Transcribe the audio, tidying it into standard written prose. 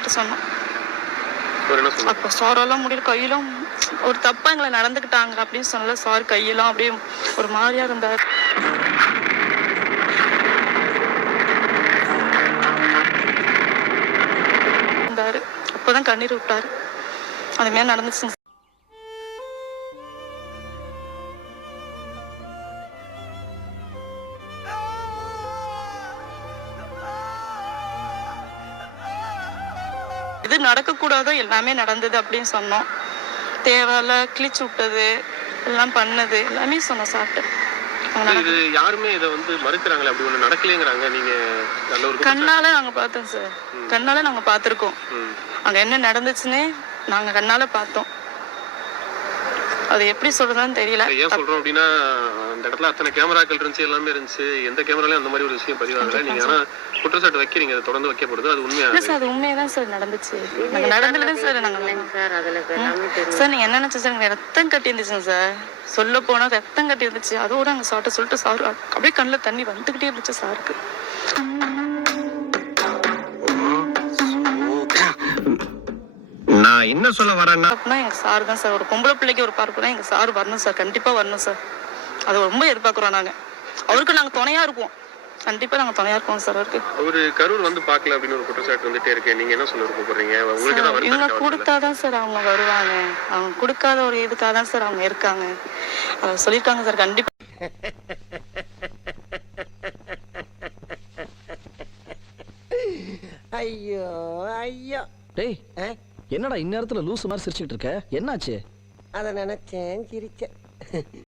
சார்ட்ட சொன்னோம். அவர் என்ன சொன்னாரு? அப்போ சாரெல்லாம் முடியல, கையெல்லாம் ஒரு தப்பா எங்களை நடந்துக்கிட்டாங்க அப்படின்னு சொன்னல. சார் கையெல்லாம் அப்படியே ஒரு மாதிரியா இருந்தார். அப்போதான் கண்ணீர் விட்டாரு. அந்த மாதிரி நடந்துச்சுங்க. இது நடக்கக்கூடாதோ எல்லாமே நடந்தது அப்படின்னு சொன்னோம். தேவையில்ல கிழிச்சு விட்டது எல்லாம் பண்ணது எல்லாமே சொன்னோம் சாப்பிட்டு. இது யாருமே இதை வந்து மறுக்கிறாங்களே, அப்படி ஒண்ணு நடக்கலைங்கிறாங்க. நீங்க நல்ல ஒரு கண்ணால நாங்க பார்த்தோம் சார். கண்ணால நாங்க பார்த்திருக்கோம். அங்க என்ன நடந்துச்சுன்னு நாங்க கண்ணால பார்த்தோம். அது எப்படி சொல்றதுன்னு தெரியல. ஏன் சொல்றோம் அப்படின்னா, அந்த இடத்துல அத்தனை கேமராக்கள் இருந்துச்சு, எல்லாமே இருந்துச்சு. எந்த கேமராலையும் அந்த மாதிரி ஒரு விஷயம் பதிவாகல. நீங்க ஆனா குற்றச்சாட்டு வைக்கிறீங்க, அது தொடர்ந்து வைக்கப்படுது. அது உண்மையா? இல்ல சார், அது உண்மையதான் சார் நடந்துச்சு. நாங்க நடந்துதான் சார். நாங்க சார் நீங்க என்ன நினைச்சு சார், ரத்தம் கட்டி இருந்துச்சுங்க சார். சொல்ல போனா ரத்தம் கட்டி இருந்துச்சு. அதோட அங்க சாப்பிட்ட சொல்லிட்டு சார் அப்படியே கண்ணில் தண்ணி வந்துகிட்டே இருந்துச்சு சாருக்கு. நான் என்ன சொல்ல வரேன்னா, எங்க சார் தான் சார். ஒரு பொம்பளை பிள்ளைக்கு ஒரு பார்ப்புனா எங்க சார் வரணும் சார். கண்டிப்பா வரணும் சார். அது ரொம்ப எதிர்பார்க்கிறோம் நாங்க. அவருக்கு நாங்க துணையா இருப்போம். கண்டிப்பா நாங்க துணையா இருக்கோம் சார் அவருக்கு. ஒரு கரூர் வந்து பார்க்கல அப்படின்னு ஒரு குற்றச்சாட்டு வந்துட்டே இருக்கு. நீங்க என்ன சொல்ல விருப்பப்படுறீங்க? உங்களுக்கு தான் இவங்க கொடுத்தாதான் சார் அவங்க வருவாங்க. அவங்க கொடுக்காத ஒரு இதுக்காக தான் சார் அவங்க இருக்காங்க. சொல்லியிருக்காங்க சார். கண்டிப்பா. ஐயோ ஐயோ. டேய், என்னடா இந்நேரத்துல லூசு மாதிரி சிரிச்சுக்கிட்டு இருக்க? என்னாச்சு? அதை நினைச்சேன், சிரிச்சேன்.